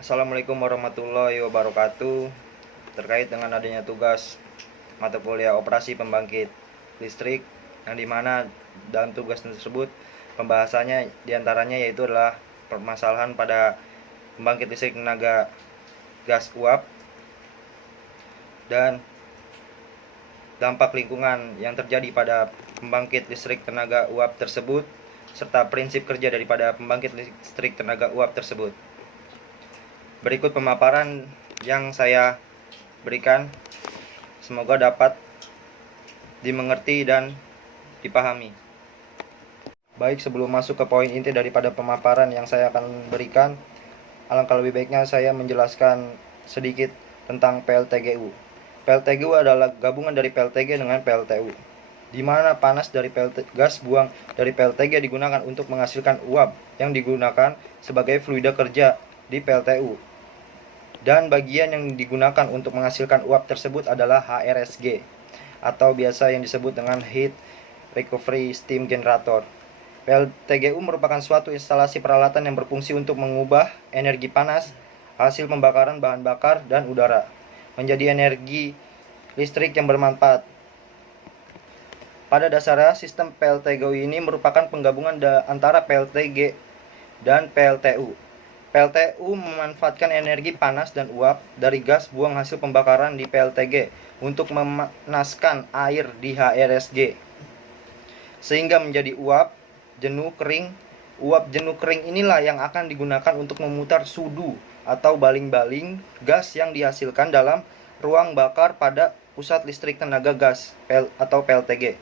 Assalamualaikum warahmatullahi wabarakatuh. Terkait dengan adanya tugas mata kuliah operasi pembangkit listrik, yang dimana dalam tugas tersebut pembahasannya diantaranya yaitu adalah permasalahan pada pembangkit listrik tenaga gas uap dan dampak lingkungan yang terjadi pada pembangkit listrik tenaga uap tersebut, serta prinsip kerja daripada pembangkit listrik tenaga uap tersebut. Berikut pemaparan yang saya berikan, semoga dapat dimengerti dan dipahami. Baik, sebelum masuk ke poin inti daripada pemaparan yang saya akan berikan, alangkah lebih baiknya saya menjelaskan sedikit tentang PLTGU. PLTGU adalah gabungan dari PLTG dengan PLTU, di mana panas dari gas buang dari PLTG digunakan untuk menghasilkan uap yang digunakan sebagai fluida kerja di PLTU. Dan bagian yang digunakan untuk menghasilkan uap tersebut adalah HRSG, atau biasa yang disebut dengan Heat Recovery Steam Generator. PLTGU merupakan suatu instalasi peralatan yang berfungsi untuk mengubah energi panas hasil pembakaran bahan bakar dan udara menjadi energi listrik yang bermanfaat. Pada dasarnya, sistem PLTGU ini merupakan penggabungan antara PLTG dan PLTU. PLTU memanfaatkan energi panas dan uap dari gas buang hasil pembakaran di PLTG untuk memanaskan air di HRSG sehingga menjadi uap jenuh kering. Uap jenuh kering inilah yang akan digunakan untuk memutar sudu atau baling-baling gas yang dihasilkan dalam ruang bakar pada pusat listrik tenaga gas atau PLTG.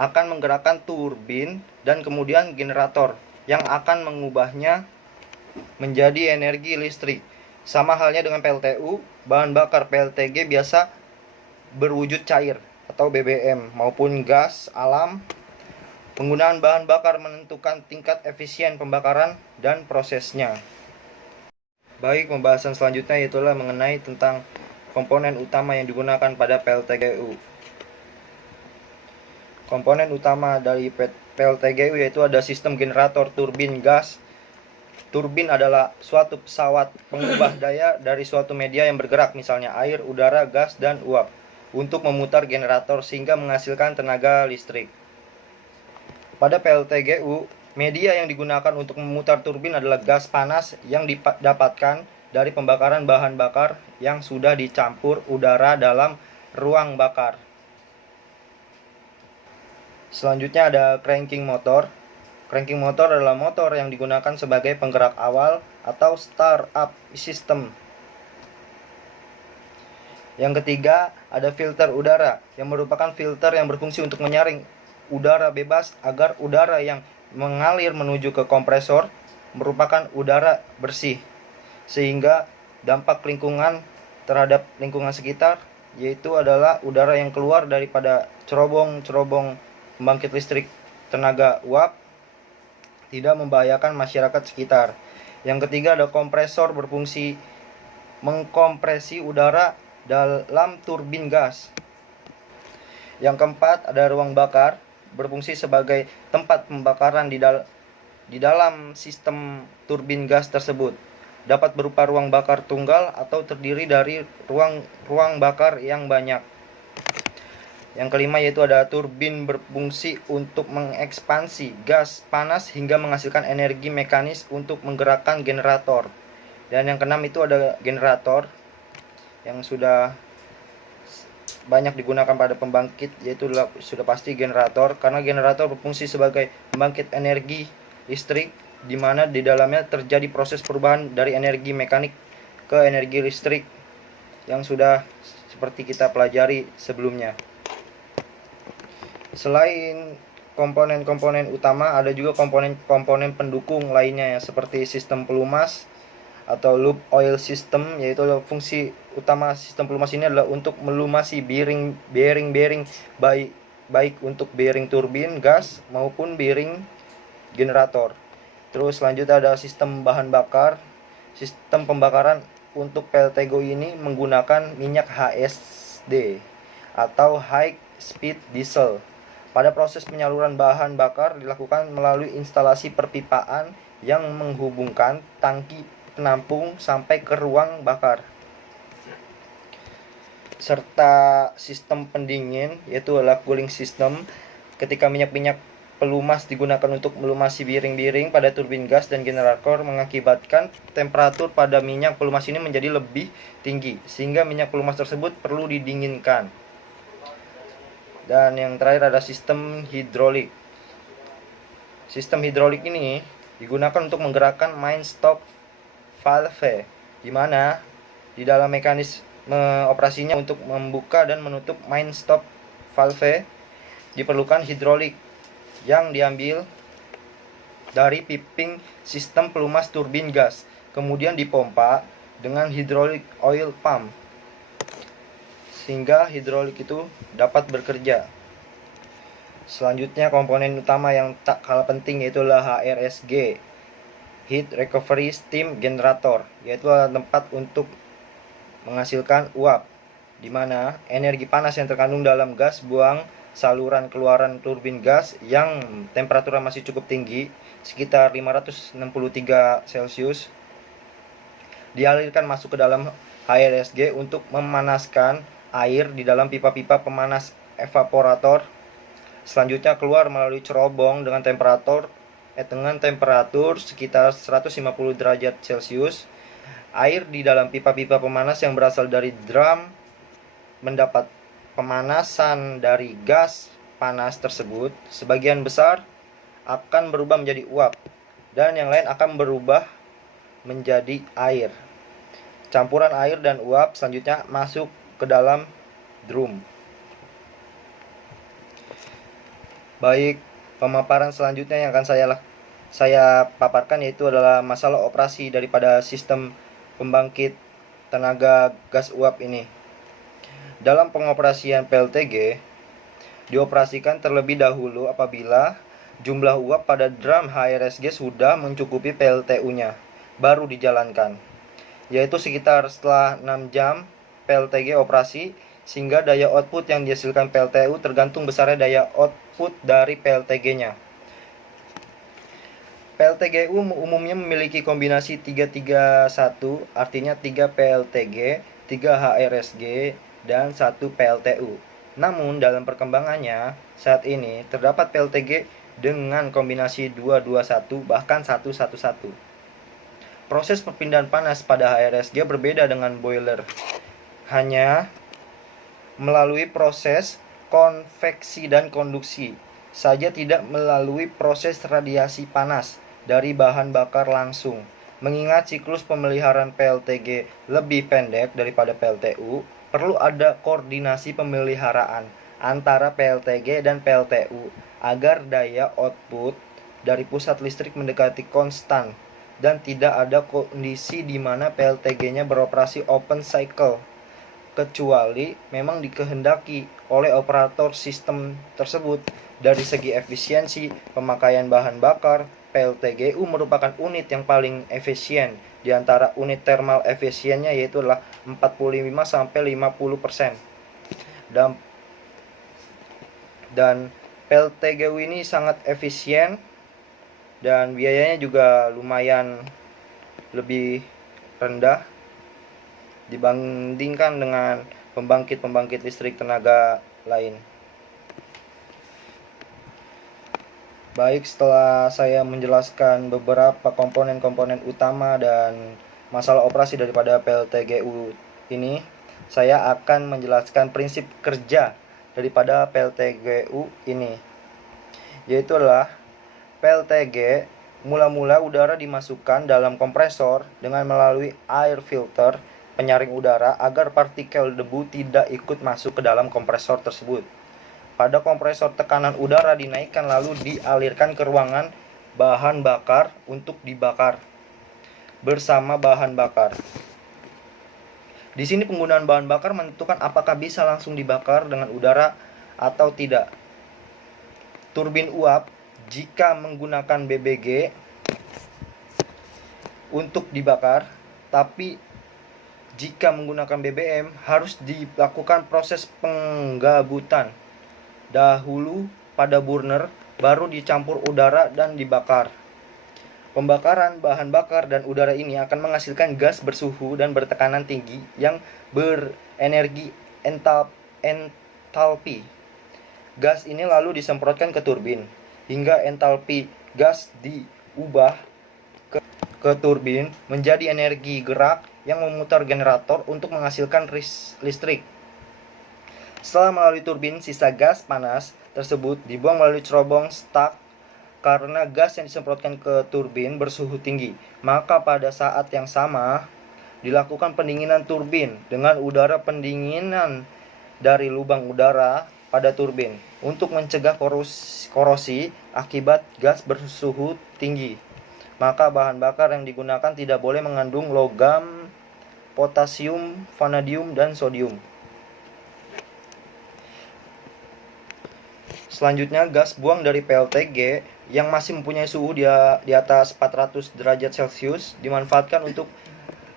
Akan menggerakkan turbin dan kemudian generator yang akan mengubahnya menjadi energi listrik. Sama halnya dengan PLTU, bahan bakar PLTG biasa berwujud cair atau BBM maupun gas alam. Penggunaan bahan bakar menentukan tingkat efisien pembakaran dan prosesnya. Baik, pembahasan selanjutnya itulah mengenai tentang komponen utama yang digunakan pada PLTGU. Komponen utama dari PLTGU yaitu ada sistem generator turbin gas. Turbin adalah suatu pesawat pengubah daya dari suatu media yang bergerak, misalnya air, udara, gas, dan uap, untuk memutar generator sehingga menghasilkan tenaga listrik. Pada PLTGU, media yang digunakan untuk memutar turbin adalah gas panas yang didapatkan dari pembakaran bahan bakar yang sudah dicampur udara dalam ruang bakar. Selanjutnya ada cranking motor. Cranking motor adalah motor yang digunakan sebagai penggerak awal atau start-up system. Yang ketiga, ada filter udara, yang merupakan filter yang berfungsi untuk menyaring udara bebas agar udara yang mengalir menuju ke kompresor merupakan udara bersih, sehingga dampak lingkungan terhadap lingkungan sekitar yaitu adalah udara yang keluar daripada cerobong-cerobong pembangkit listrik tenaga uap tidak membahayakan masyarakat sekitar. Yang ketiga ada kompresor, berfungsi mengkompresi udara dalam turbin gas. Yang keempat ada ruang bakar, berfungsi sebagai tempat pembakaran di dalam sistem turbin gas tersebut. Dapat berupa ruang bakar tunggal atau terdiri dari ruang bakar yang banyak. Yang kelima yaitu ada turbin, berfungsi untuk mengekspansi gas panas hingga menghasilkan energi mekanis untuk menggerakkan generator. Dan yang keenam itu ada generator yang sudah banyak digunakan pada pembangkit, yaitu sudah pasti generator, karena generator berfungsi sebagai pembangkit energi listrik di mana di dalamnya terjadi proses perubahan dari energi mekanik ke energi listrik yang sudah seperti kita pelajari sebelumnya. Selain komponen-komponen utama, ada juga komponen-komponen pendukung lainnya ya, seperti sistem pelumas atau loop oil system, yaitu fungsi utama sistem pelumas ini adalah untuk melumasi bearing baik untuk bearing turbin gas maupun bearing generator. Terus selanjutnya ada sistem bahan bakar. Sistem pembakaran untuk PLTGU ini menggunakan minyak HSD atau high speed diesel. Pada proses penyaluran bahan bakar dilakukan melalui instalasi perpipaan yang menghubungkan tangki penampung sampai ke ruang bakar. Serta sistem pendingin, yaitu adalah cooling system. Ketika minyak-minyak pelumas digunakan untuk melumasi biring-biring pada turbin gas dan generator, mengakibatkan temperatur pada minyak pelumas ini menjadi lebih tinggi, sehingga minyak pelumas tersebut perlu didinginkan. Dan yang terakhir ada sistem hidrolik. Sistem hidrolik ini digunakan untuk menggerakkan main stop valve, di mana di dalam mekanisme operasinya untuk membuka dan menutup main stop valve diperlukan hidrolik yang diambil dari piping sistem pelumas turbin gas, kemudian dipompa dengan hydraulic oil pump sehingga hidrolik itu dapat bekerja. Selanjutnya komponen utama yang tak kalah penting yaitu HRSG, Heat Recovery Steam Generator, yaitu tempat untuk menghasilkan uap, di mana energi panas yang terkandung dalam gas buang saluran keluaran turbin gas yang temperaturnya masih cukup tinggi, sekitar 563 Celcius, dialirkan masuk ke dalam HRSG untuk memanaskan air di dalam pipa-pipa pemanas evaporator. Selanjutnya keluar melalui cerobong dengan temperatur sekitar 150 derajat Celcius. Air di dalam pipa-pipa pemanas yang berasal dari drum mendapat pemanasan dari gas panas tersebut. Sebagian besar akan berubah menjadi uap dan yang lain akan berubah menjadi air. Campuran air dan uap selanjutnya masuk ke dalam drum. Baik, pemaparan selanjutnya yang akan saya paparkan yaitu adalah masalah operasi daripada sistem pembangkit tenaga gas uap ini. Dalam pengoperasian PLTG dioperasikan terlebih dahulu apabila jumlah uap pada drum HRSG sudah mencukupi PLTU-nya, baru dijalankan, yaitu sekitar setelah 6 jam PLTG operasi, sehingga daya output yang dihasilkan PLTU tergantung besarnya daya output dari PLTG-nya. PLTGU umumnya memiliki kombinasi 331, artinya 3 PLTG, 3 HRSG, dan 1 PLTU. Namun dalam perkembangannya saat ini terdapat PLTG dengan kombinasi 221 bahkan 111. Proses perpindahan panas pada HRSG berbeda dengan boiler, hanya melalui proses konveksi dan konduksi saja, tidak melalui proses radiasi panas dari bahan bakar langsung. Mengingat siklus pemeliharaan PLTG lebih pendek daripada PLTU, perlu ada koordinasi pemeliharaan antara PLTG dan PLTU agar daya output dari pusat listrik mendekati konstan dan tidak ada kondisi di mana PLTG-nya beroperasi open cycle, kecuali memang dikehendaki oleh operator sistem tersebut. Dari segi efisiensi pemakaian bahan bakar, PLTGU merupakan unit yang paling efisien di antara unit thermal efisiennya, yaitu adalah 45-50%. Dan PLTGU ini sangat efisien dan biayanya juga lumayan lebih rendah dibandingkan dengan pembangkit listrik tenaga lain. Baik, setelah saya menjelaskan beberapa komponen-komponen utama dan masalah operasi daripada PLTGU ini, saya akan menjelaskan prinsip kerja daripada PLTGU ini, yaitu adalah PLTG mula-mula udara dimasukkan dalam kompresor dengan melalui air filter penyaring udara agar partikel debu tidak ikut masuk ke dalam kompresor tersebut. Pada kompresor tekanan udara dinaikkan lalu dialirkan ke ruangan bahan bakar untuk dibakar bersama bahan bakar. Di sini penggunaan bahan bakar menentukan apakah bisa langsung dibakar dengan udara atau tidak. Turbin uap jika menggunakan BBG untuk dibakar, tapi jika menggunakan BBM harus dilakukan proses penggabutan dahulu pada burner, baru dicampur udara dan dibakar. Pembakaran bahan bakar dan udara ini akan menghasilkan gas bersuhu dan bertekanan tinggi yang berenergi entalpi. Gas ini lalu disemprotkan ke turbin, hingga entalpi gas diubah ke turbin menjadi energi gerak yang memutar generator untuk menghasilkan listrik. Setelah melalui turbin, sisa gas panas tersebut dibuang melalui cerobong stak. Karena gas yang disemprotkan ke turbin bersuhu tinggi, maka pada saat yang sama dilakukan pendinginan turbin dengan udara pendinginan dari lubang udara pada turbin untuk mencegah korosi akibat gas bersuhu tinggi. Maka bahan bakar yang digunakan tidak boleh mengandung logam, potasium, vanadium, dan sodium. Selanjutnya, gas buang dari PLTG yang masih mempunyai suhu di atas 400 derajat Celcius dimanfaatkan untuk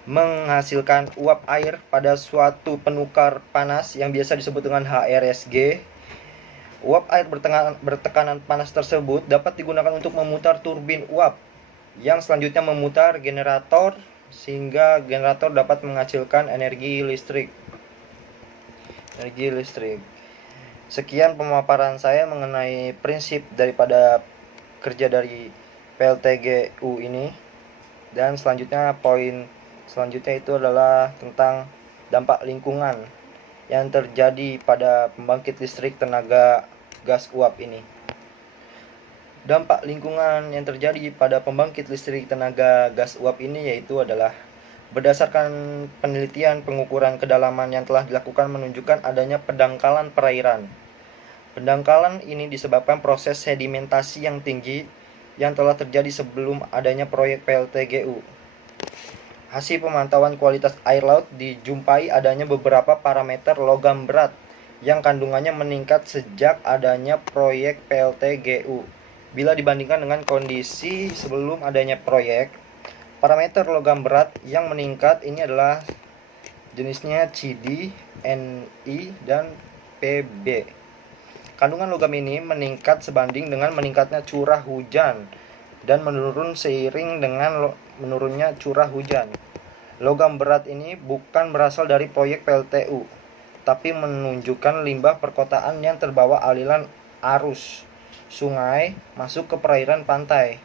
menghasilkan uap air pada suatu penukar panas yang biasa disebut dengan HRSG. Uap air bertekanan panas tersebut dapat digunakan untuk memutar turbin uap yang selanjutnya memutar generator sehingga generator dapat menghasilkan energi listrik. Sekian pemaparan saya mengenai prinsip daripada kerja dari PLTGU ini, dan selanjutnya poin selanjutnya itu adalah tentang dampak lingkungan yang terjadi pada pembangkit listrik tenaga gas uap ini. Dampak lingkungan yang terjadi pada pembangkit listrik tenaga gas uap ini yaitu adalah berdasarkan penelitian pengukuran kedalaman yang telah dilakukan menunjukkan adanya pendangkalan perairan. Pendangkalan ini disebabkan proses sedimentasi yang tinggi yang telah terjadi sebelum adanya proyek PLTGU. Hasil pemantauan kualitas air laut dijumpai adanya beberapa parameter logam berat yang kandungannya meningkat sejak adanya proyek PLTGU. Bila dibandingkan dengan kondisi sebelum adanya proyek, parameter logam berat yang meningkat ini adalah jenisnya CD, Ni, dan Pb. Kandungan logam ini meningkat sebanding dengan meningkatnya curah hujan dan menurun seiring dengan menurunnya curah hujan. Logam berat ini bukan berasal dari proyek PLTU, tapi menunjukkan limbah perkotaan yang terbawa aliran arus sungai masuk ke perairan pantai.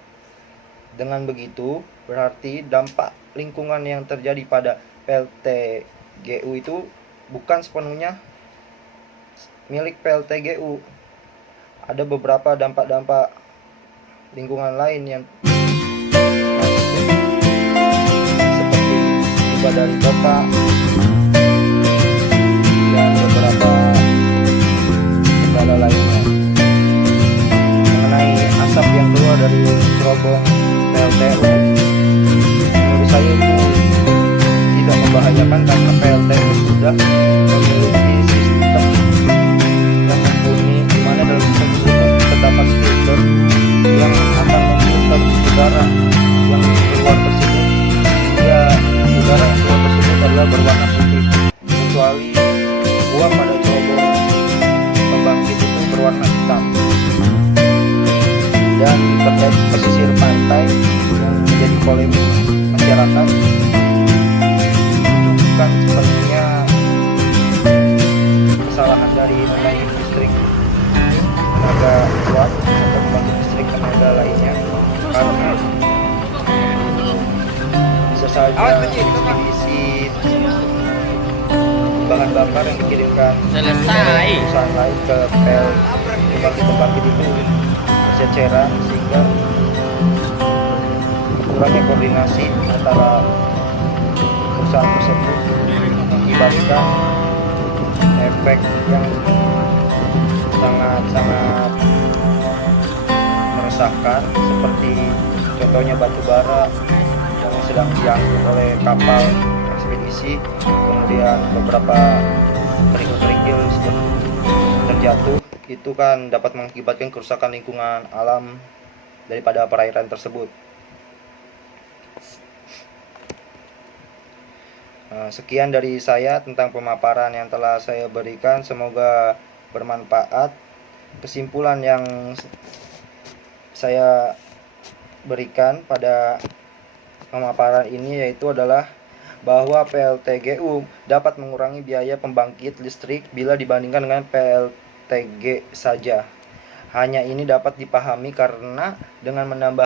Dengan begitu, berarti dampak lingkungan yang terjadi pada PLTGU itu bukan sepenuhnya milik PLTGU. Ada beberapa dampak-dampak lingkungan lain yang seperti limbah dari pipa dan beberapa kendala lainnya. Mengenai asap yang keluar dari cerobong PLTU, menurut saya itu tidak membahayakan karena PLTU sudah memiliki sistem yang mumpuni di mana dalam sistem tersebut terdapat filter yang akan memfilter udara yang keluar tersebut hingga udara yang keluar tersebut adalah berwarna putih, kecuali uap pada cerobong pembangkit itu berwarna hitam. Dan terkait pesisir pantai yang menjadi polemik masyarakat, itu bukan sepenuhnya kesalahan dari pembangkit listrik tenaga uap atau pembangkit listrik tenaga lainnya, karena bisa saja isi bahan bakar yang dikirimkan oleh perusahaan lain ke pembangkit itu berceceran, sehingga kurangnya koordinasi antara perusahaan tersebut mengakibatkan efek yang sangat meresahkan, seperti contohnya batu bara yang sedang diangkut oleh kapal ekspedisi, kemudian beberapa kerikil-kerikil terjatuh, itu kan dapat mengakibatkan kerusakan lingkungan alam daripada perairan tersebut. Sekian dari saya tentang pemaparan yang telah saya berikan, semoga bermanfaat. Kesimpulan yang saya berikan pada pemaparan ini yaitu adalah bahwa PLTGU dapat mengurangi biaya pembangkit listrik bila dibandingkan dengan PLTG saja. Hanya ini dapat dipahami karena dengan menambah